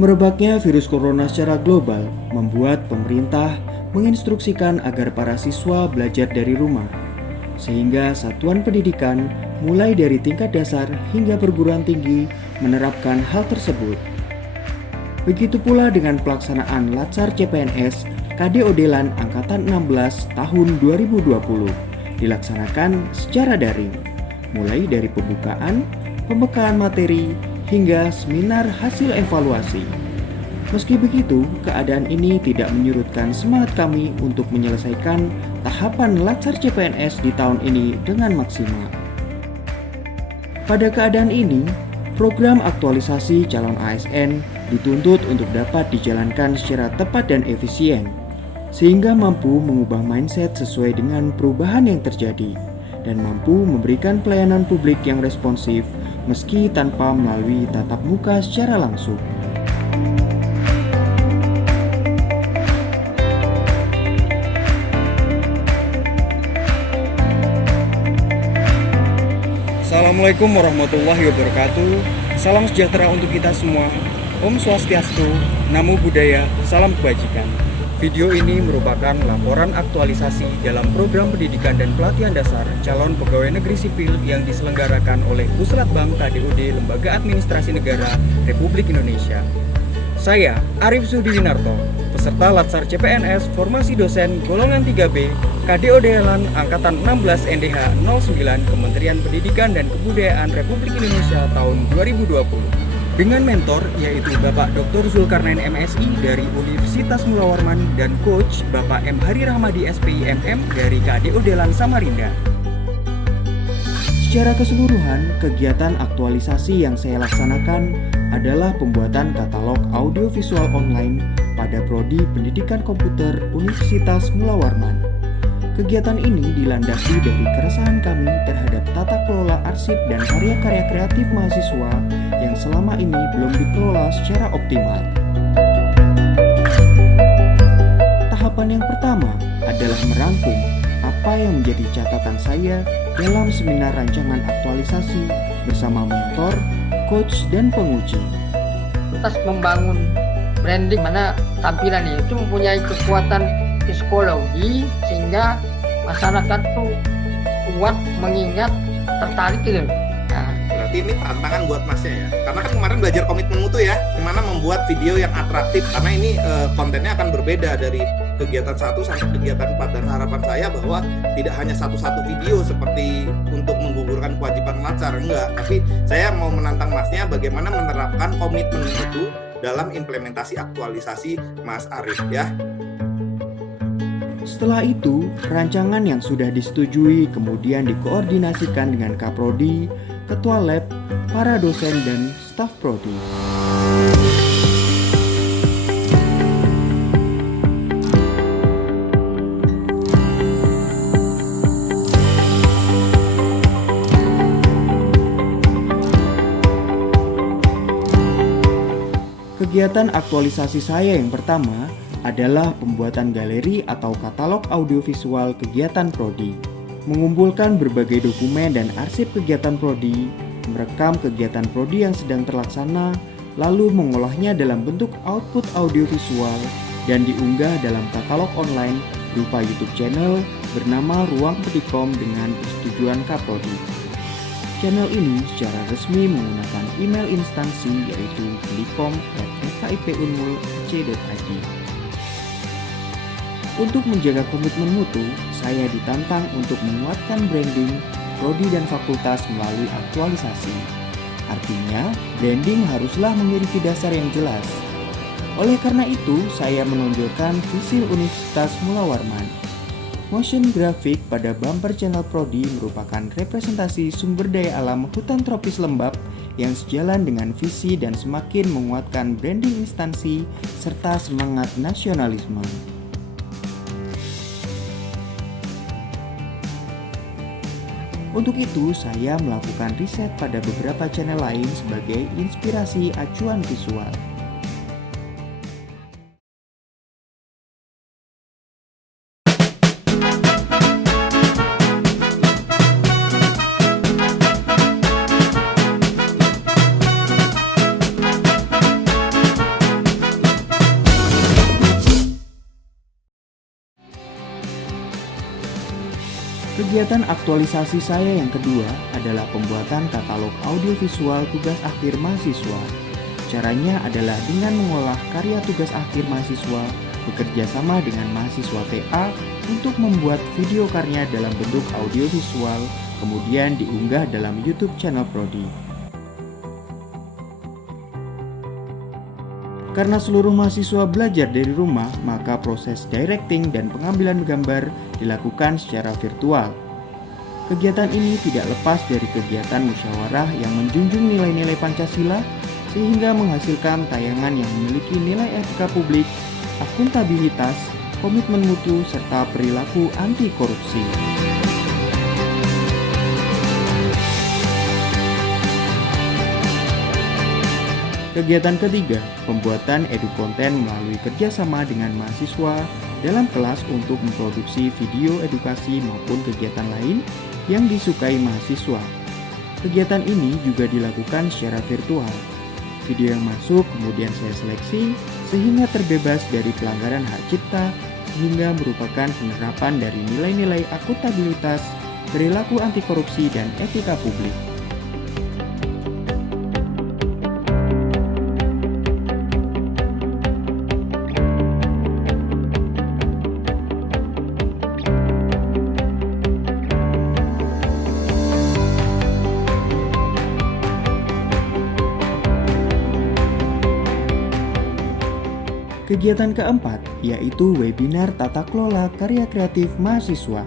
Merebaknya virus corona secara global membuat pemerintah menginstruksikan agar para siswa belajar dari rumah, sehingga satuan pendidikan mulai dari tingkat dasar hingga perguruan tinggi menerapkan hal tersebut. Begitu pula dengan pelaksanaan Latsar CPNS KDOD LAN Angkatan 16 tahun 2020 dilaksanakan secara daring, mulai dari pembukaan, pembekalan materi, hingga seminar hasil evaluasi. Meski begitu, keadaan ini tidak menyurutkan semangat kami untuk menyelesaikan tahapan Latsar CPNS di tahun ini dengan maksimal. Pada keadaan ini, program aktualisasi calon ASN dituntut untuk dapat dijalankan secara tepat dan efisien, sehingga mampu mengubah mindset sesuai dengan perubahan yang terjadi, dan mampu memberikan pelayanan publik yang responsif meski tanpa melalui tatap muka secara langsung. Assalamualaikum warahmatullahi wabarakatuh. Salam sejahtera untuk kita semua. Om Swastiastu, Namo Buddhaya, Salam Kebajikan. Video ini merupakan laporan aktualisasi dalam program pendidikan dan pelatihan dasar calon pegawai negeri sipil yang diselenggarakan oleh Puslatbang KDOD Lembaga Administrasi Negara Republik Indonesia. Saya, Arif Sudinarto, peserta Latsar CPNS Formasi Dosen Golongan 3B KDOD LAN Angkatan 16 NDH 09 Kementerian Pendidikan dan Kebudayaan Republik Indonesia tahun 2020. Dengan mentor yaitu Bapak Dr. Zulkarnain MSI dari Universitas Mula Warman dan Coach Bapak M. Hari Rahmadi SPIMM dari KDOD LAN Samarinda. Secara keseluruhan, kegiatan aktualisasi yang saya laksanakan adalah pembuatan katalog audiovisual online pada Prodi Pendidikan Komputer Universitas Mula Warman. Kegiatan ini dilandasi dari keresahan kami terhadap tata kelola arsip dan karya-karya kreatif mahasiswa yang selama ini belum dikelola secara optimal. Tahapan yang pertama adalah merangkum apa yang menjadi catatan saya dalam seminar rancangan aktualisasi bersama mentor, coach, dan penguji. Atas membangun branding mana tampilan itu mempunyai kekuatan psikologi sehingga masyarakat tuh kuat mengingat, tertarik gitu. Nah, berarti ini tantangan buat masnya ya, karena kan kemarin belajar komitmen mutu ya, gimana membuat video yang atraktif, karena ini kontennya akan berbeda dari kegiatan 1 sampai kegiatan 4, dan harapan saya bahwa tidak hanya satu-satu video seperti untuk menggugurkan kewajiban Latsar, enggak, tapi saya mau menantang masnya bagaimana menerapkan komitmen itu dalam implementasi aktualisasi Mas Arif ya. Setelah itu, rancangan yang sudah disetujui kemudian dikoordinasikan dengan Kaprodi, Ketua Lab, para dosen, dan staf Prodi. Kegiatan aktualisasi saya yang pertama adalah pembuatan galeri atau katalog audiovisual kegiatan Prodi, mengumpulkan berbagai dokumen dan arsip kegiatan Prodi, merekam kegiatan Prodi yang sedang terlaksana, lalu mengolahnya dalam bentuk output audiovisual dan diunggah dalam katalog online berupa YouTube channel bernama Ruang Petikom dengan persetujuan Kaprodi. Channel ini secara resmi menggunakan email instansi yaitu petikom@fkipUnmul.ac.id. Untuk menjaga komitmen mutu, saya ditantang untuk menguatkan branding prodi dan fakultas melalui aktualisasi. Artinya, branding haruslah memiliki dasar yang jelas. Oleh karena itu, saya menonjolkan visi Universitas Mula Warman. Motion grafik pada bumper channel prodi merupakan representasi sumber daya alam hutan tropis lembab yang sejalan dengan visi dan semakin menguatkan branding instansi serta semangat nasionalisme. Untuk itu, saya melakukan riset pada beberapa channel lain sebagai inspirasi acuan visual. Kegiatan aktualisasi saya yang kedua adalah pembuatan katalog audiovisual tugas akhir mahasiswa. Caranya adalah dengan mengolah karya tugas akhir mahasiswa bekerja sama dengan mahasiswa TA untuk membuat video karya dalam bentuk audiovisual, kemudian diunggah dalam YouTube channel Prodi. Karena seluruh mahasiswa belajar dari rumah, maka proses directing dan pengambilan gambar dilakukan secara virtual. Kegiatan ini tidak lepas dari kegiatan musyawarah yang menjunjung nilai-nilai Pancasila sehingga menghasilkan tayangan yang memiliki nilai etika publik, akuntabilitas, komitmen mutu, serta perilaku anti korupsi. Kegiatan ketiga, pembuatan edukonten melalui kerjasama dengan mahasiswa dalam kelas untuk memproduksi video edukasi maupun kegiatan lain yang disukai mahasiswa. Kegiatan ini juga dilakukan secara virtual. Video yang masuk kemudian saya seleksi sehingga terbebas dari pelanggaran hak cipta sehingga merupakan penerapan dari nilai-nilai akuntabilitas, perilaku anti korupsi, dan etika publik. Kegiatan keempat yaitu webinar tata kelola karya kreatif mahasiswa.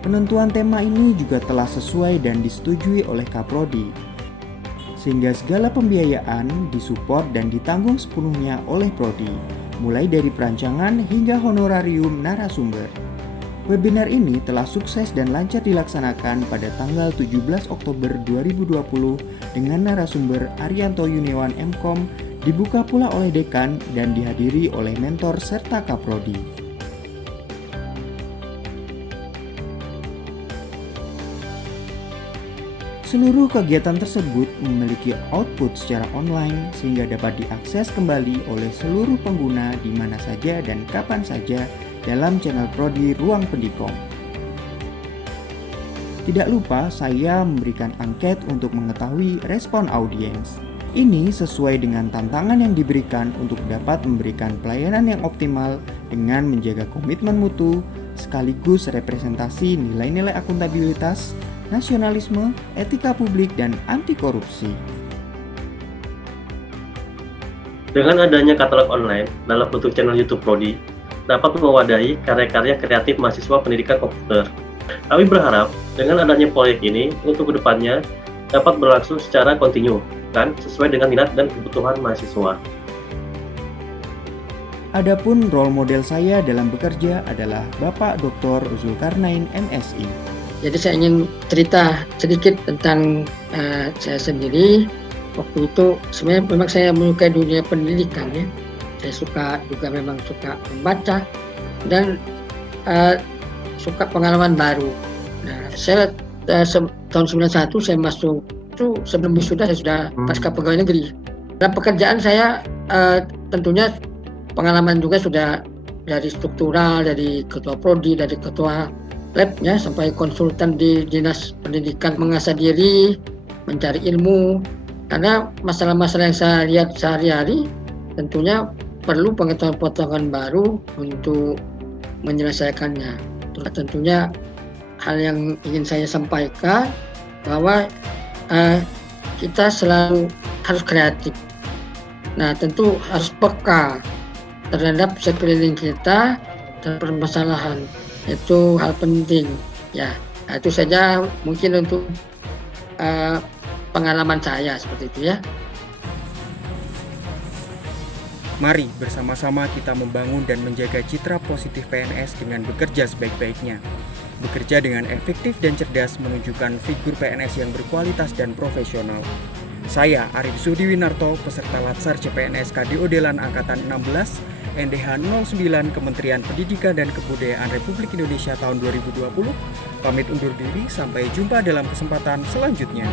Penentuan tema ini juga telah sesuai dan disetujui oleh Kaprodi, sehingga segala pembiayaan disupport dan ditanggung sepenuhnya oleh Prodi, mulai dari perancangan hingga honorarium narasumber. Webinar ini telah sukses dan lancar dilaksanakan pada tanggal 17 Oktober 2020 dengan narasumber Arianto Yuniawan MKom, dibuka pula oleh dekan dan dihadiri oleh mentor serta Kaprodi. Seluruh kegiatan tersebut memiliki output secara online sehingga dapat diakses kembali oleh seluruh pengguna di mana saja dan kapan saja dalam channel Prodi Ruang Pendikom. Tidak lupa saya memberikan angket untuk mengetahui respon audiens. Ini sesuai dengan tantangan yang diberikan untuk dapat memberikan pelayanan yang optimal dengan menjaga komitmen mutu, sekaligus representasi nilai-nilai akuntabilitas, nasionalisme, etika publik, dan anti korupsi. Dengan adanya katalog online dalam bentuk channel YouTube Prodi, dapat mewadahi karya-karya kreatif mahasiswa pendidikan komputer. Kami berharap dengan adanya proyek ini untuk kedepannya dapat berlangsung secara kontinu dan sesuai dengan minat dan kebutuhan mahasiswa. Adapun role model saya dalam bekerja adalah Bapak Dr. Zulkarnain MSI. Jadi saya ingin cerita sedikit tentang saya sendiri. Waktu itu sebenarnya memang saya menyukai dunia pendidikan ya. Saya memang suka membaca dan suka pengalaman baru. Nah, saya tahun 91 saya masuk itu sebelum wisuda saya sudah pasca pegawai negeri. Dalam pekerjaan saya tentunya pengalaman juga sudah dari struktural, dari ketua prodi, dari ketua labnya sampai konsultan di dinas pendidikan, mengasah diri, mencari ilmu. Karena masalah-masalah yang saya lihat sehari-hari tentunya perlu pengetahuan-pengetahuan baru untuk menyelesaikannya. Terus tentunya hal yang ingin saya sampaikan bahwa kita selalu harus kreatif. Nah, tentu harus peka terhadap sekeliling kita dan permasalahan. Itu hal penting. Ya, itu saja mungkin untuk pengalaman saya seperti itu ya. Mari bersama-sama kita membangun dan menjaga citra positif PNS dengan bekerja sebaik-baiknya. Bekerja dengan efektif dan cerdas menunjukkan figur PNS yang berkualitas dan profesional. Saya Arif Sudiwinarto, peserta Latsar CPNS KDO Delan Angkatan 16, NDH 09 Kementerian Pendidikan dan Kebudayaan Republik Indonesia tahun 2020, pamit undur diri, sampai jumpa dalam kesempatan selanjutnya.